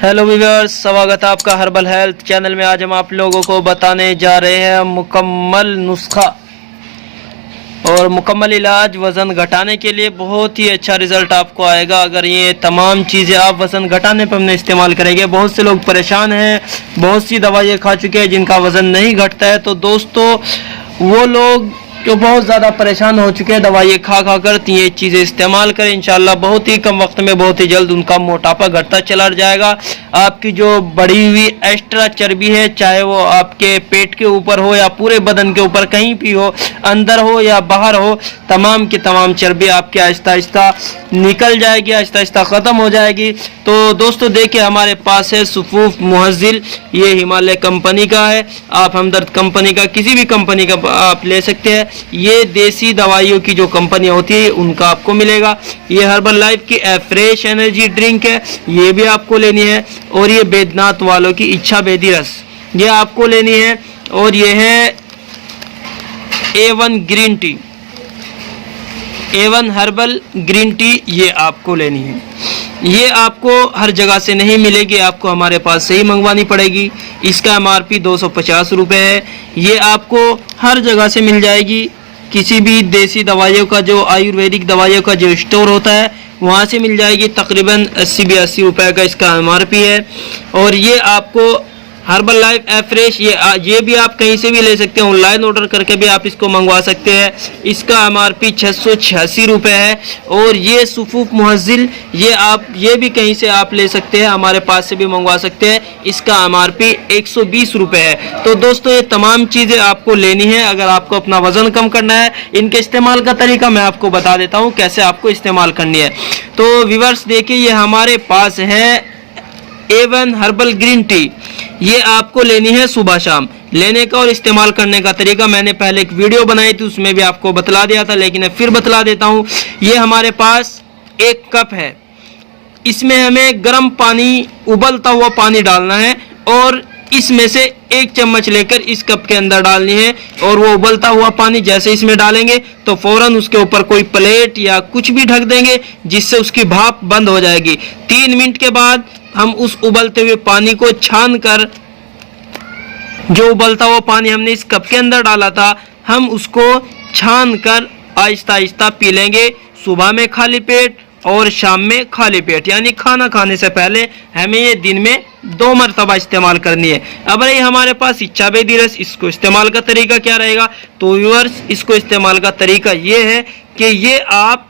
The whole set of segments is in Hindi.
हेलो व्यूअर्स, स्वागत है आपका हर्बल हेल्थ चैनल में। आज हम आप लोगों को बताने जा रहे हैं मुकम्मल नुस्खा और मुकम्मल इलाज वज़न घटाने के लिए। बहुत ही अच्छा रिज़ल्ट आपको आएगा अगर ये तमाम चीज़ें आप वज़न घटाने पर हमने इस्तेमाल करेंगे। बहुत से लोग परेशान हैं, बहुत सी दवाइयाँ खा चुके हैं जिनका वज़न नहीं घटता है। तो दोस्तों, वो लोग जो बहुत ज़्यादा परेशान हो चुके हैं दवाइयाँ खा खा कर, ये चीज़ें इस्तेमाल करें। इंशाल्लाह बहुत ही कम वक्त में बहुत ही जल्द उनका मोटापा घटता चला जाएगा। आपकी जो बढ़ी हुई एक्स्ट्रा चर्बी है, चाहे वो आपके पेट के ऊपर हो या पूरे बदन के ऊपर कहीं भी हो, अंदर हो या बाहर हो, तमाम की तमाम चर्बी आपकी आहिस्ता आहिस्ता निकल जाएगी, आहिस्ता आहिस्ता ख़त्म हो जाएगी। तो दोस्तों देखिए, हमारे पास है सुफूफ मुहज़्ज़िल। ये हिमालय कंपनी का है, आप हमदर्द कंपनी का, किसी भी कंपनी का आप ले सकते हैं। ये देसी दवाइयों की जो कंपनियां होती है उनका आपको मिलेगा। ये हर्बल लाइफ की फ्रेश एनर्जी ड्रिंक है, ये भी आपको लेनी है। और ये बैद्यनाथ वालों की इच्छा बेदी रस, ये आपको लेनी है। और ये है A1 green tea, A1 herbal green tea, ये आपको लेनी है। ये आपको हर जगह से नहीं मिलेगी, आपको हमारे पास से ही मंगवानी पड़ेगी। इसका MRP 250 रुपये है। ये आपको हर जगह से मिल जाएगी, किसी भी देसी दवाइयों का, जो आयुर्वेदिक दवाइयों का जो स्टोर होता है वहाँ से मिल जाएगी। तकरीबन 80-82 रुपये का इसका MRP है। और ये आपको हर्बल लाइफ फ्रेश, ये भी आप कहीं से भी ले सकते हैं, ऑनलाइन ऑर्डर करके भी आप इसको मंगवा सकते हैं। इसका MRP 686 रुपये है। और ये सुफूफ मुहज़्ज़िल, ये भी कहीं से आप ले सकते हैं, हमारे पास से भी मंगवा सकते हैं। इसका MRP 120 रुपये है। तो दोस्तों, ये तमाम चीज़ें आपको लेनी है अगर आपको अपना वज़न कम करना है। इनके इस्तेमाल का तरीका मैं आपको बता देता हूँ कैसे आपको इस्तेमाल करनी है। तो व्यूअर्स देखिए, ये हमारे पास है A1 हर्बल ग्रीन टी। ये आपको लेनी है सुबह शाम। लेने का और इस्तेमाल करने का तरीका मैंने पहले एक वीडियो बनाई थी, उसमें भी आपको बतला दिया था, लेकिन मैं फिर बतला देता हूँ। ये हमारे पास एक कप है, इसमें हमें गर्म पानी, उबलता हुआ पानी डालना है और इसमें से 1 चम्मच लेकर इस कप के अंदर डालनी है। और वो उबलता हुआ पानी जैसे इसमें डालेंगे तो फौरन उसके ऊपर कोई प्लेट या कुछ भी ढक देंगे, जिससे उसकी भाप बंद हो जाएगी। 3 मिनट के बाद हम उस उबलते हुए पानी को छान कर, जो उबलता हुआ पानी हमने इस कप के अंदर डाला था, हम उसको छान कर आहिस्ता आहिस्ता पी लेंगे। सुबह में खाली पेट और शाम में खाली पेट, यानी खाना खाने से पहले हमें ये दिन में 2 मरतबा इस्तेमाल करनी है। अब रही हमारे पास इच्छा बेदी रस, इसको इस्तेमाल का तरीका क्या रहेगा? तो व्यूअर्स, इसको इस्तेमाल का तरीका ये है कि ये आप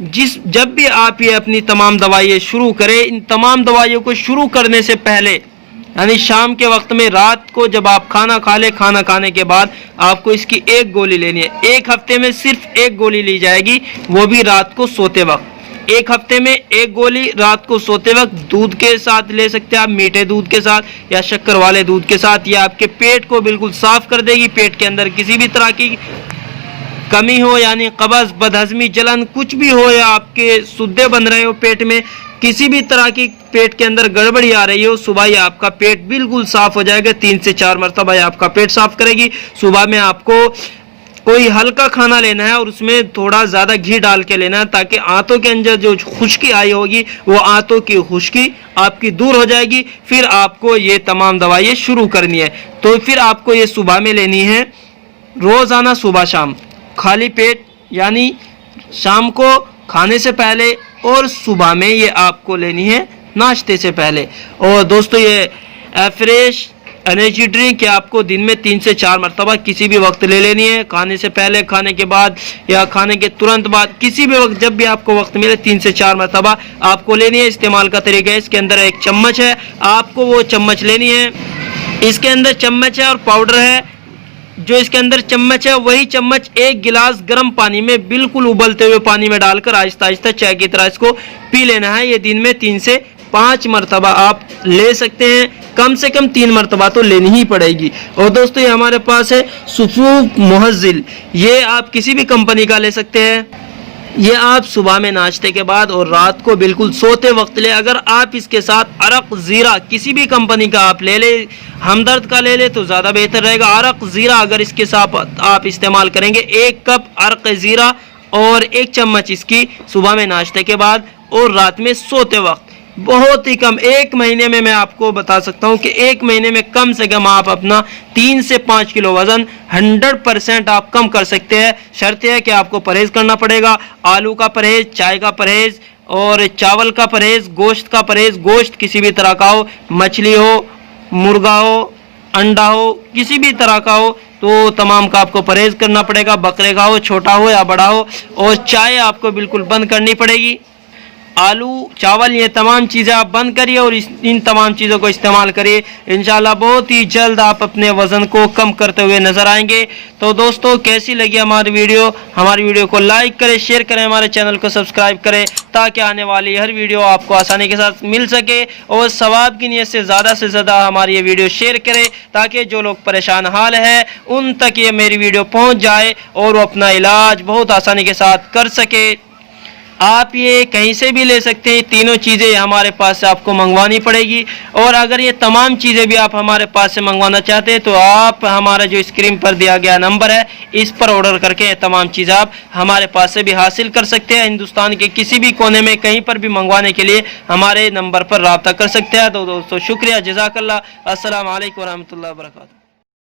जब भी आप ये अपनी तमाम दवाइयाँ शुरू करें, इन तमाम दवाइयों को शुरू करने से पहले, यानी शाम के वक्त में, रात को जब आप खाना खा ले, खाना खाने के बाद आपको इसकी 1 गोली लेनी है। 1 हफ्ते में सिर्फ 1 गोली ली जाएगी, वो भी रात को सोते वक्त। 1 हफ्ते में 1 गोली रात को सोते वक्त दूध के साथ ले सकते हैं आप, मीठे दूध के साथ या शक्कर वाले दूध के साथ। ये आपके पेट को बिल्कुल साफ कर देगी। पेट के अंदर किसी भी तरह की कमी हो, यानी कब्ज़, बदहजमी, जलन कुछ भी हो, या आपके सुद्दे बन रहे हो पेट में, किसी भी तरह की पेट के अंदर गड़बड़ी आ रही हो, सुबह ही आपका पेट बिल्कुल साफ हो जाएगा। 3 से 4 मरतबा आपका पेट साफ करेगी। सुबह में आपको कोई हल्का खाना लेना है और उसमें थोड़ा ज़्यादा घी डाल के लेना है, ताकि आंतों के अंदर जो खुश्की आई होगी वो आंतों की खुश्की आपकी दूर हो जाएगी। फिर आपको ये तमाम दवाइयाँ शुरू करनी है। तो फिर आपको ये सुबह में लेनी है, रोज़ाना सुबह शाम खाली पेट, यानी शाम को खाने से पहले और सुबह में ये आपको लेनी है नाश्ते से पहले। और दोस्तों, ये फ्रेश एनर्जी ड्रिंक आपको दिन में 3 से 4 मरतबा किसी भी वक्त ले लेनी है। खाने से पहले, खाने के बाद या खाने के तुरंत बाद, किसी भी वक्त जब भी आपको वक्त मिले 3 से 4 मरतबा आपको लेनी है। इस्तेमाल का तरीका है, इसके अंदर 1 चम्मच है, आपको वो चम्मच लेनी है। इसके अंदर चम्मच है और पाउडर है। जो इसके अंदर चम्मच है वही चम्मच 1 गिलास गर्म पानी में, बिल्कुल उबलते हुए पानी में डालकर आहिस्ता आहिस्ता चाय की तरह इसको पी लेना है। ये दिन में 3 से 5 मरतबा आप ले सकते हैं, कम से कम 3 मरतबा तो लेनी ही पड़ेगी। और दोस्तों, ये हमारे पास है सुफूफ मुहज़्ज़िल। ये आप किसी भी कंपनी का ले सकते हैं। ये आप सुबह में नाश्ते के बाद और रात को बिल्कुल सोते वक्त ले। अगर आप इसके साथ अरक ज़ीरा, किसी भी कंपनी का आप ले ले, हमदर्द का ले ले तो ज़्यादा बेहतर रहेगा। अरक ज़ीरा अगर इसके साथ आप इस्तेमाल करेंगे, 1 कप अरक ज़ीरा और 1 चम्मच इसकी सुबह में नाश्ते के बाद और रात में सोते वक्त, बहुत ही कम, 1 महीने में मैं आपको बता सकता हूं कि 1 महीने में कम से कम आप अपना 3 से 5 किलो वजन 100% आप कम कर सकते हैं। शर्त है कि आपको परहेज करना पड़ेगा, आलू का परहेज, चाय का परहेज और चावल का परहेज, गोश्त का परहेज, गोश्त किसी भी तरह का हो, मछली हो, मुर्गा हो, अंडा हो, किसी भी तरह का हो, तो तमाम का आपको परहेज करना पड़ेगा। बकरे का हो, छोटा हो या बड़ा हो। और चाय आपको बिल्कुल बंद करनी पड़ेगी। आलू, चावल, ये तमाम चीज़ें आप बंद करिए और इन तमाम चीज़ों को इस्तेमाल करिए। इंशाल्लाह बहुत ही जल्द आप अपने वज़न को कम करते हुए नज़र आएंगे। तो दोस्तों, कैसी लगी हमारी वीडियो को लाइक करें, शेयर करें, हमारे चैनल को सब्सक्राइब करें ताकि आने वाली हर वीडियो आपको आसानी के साथ मिल सके। और सवाब की नीयत से ज़्यादा हमारी ये वीडियो शेयर करें ताकि जो लोग परेशान हाल है उन तक ये मेरी वीडियो पहुँच जाए और वो अपना इलाज बहुत आसानी के साथ कर सके। आप ये कहीं से भी ले सकते हैं, तीनों चीज़ें हमारे पास से आपको मंगवानी पड़ेगी। और अगर ये तमाम चीज़ें भी आप हमारे पास से मंगवाना चाहते हैं तो आप हमारा जो स्क्रीन पर दिया गया नंबर है इस पर ऑर्डर करके तमाम चीज़ें आप हमारे पास से भी हासिल कर सकते हैं। हिंदुस्तान के किसी भी कोने में कहीं पर भी मंगवाने के लिए हमारे नंबर पर रब्ता कर सकते हैं। तो दोस्तों शुक्रिया, जज़ाकल्लाह, अस्सलाम वालेकुम व रहमतुल्लाहि व बरकातहू।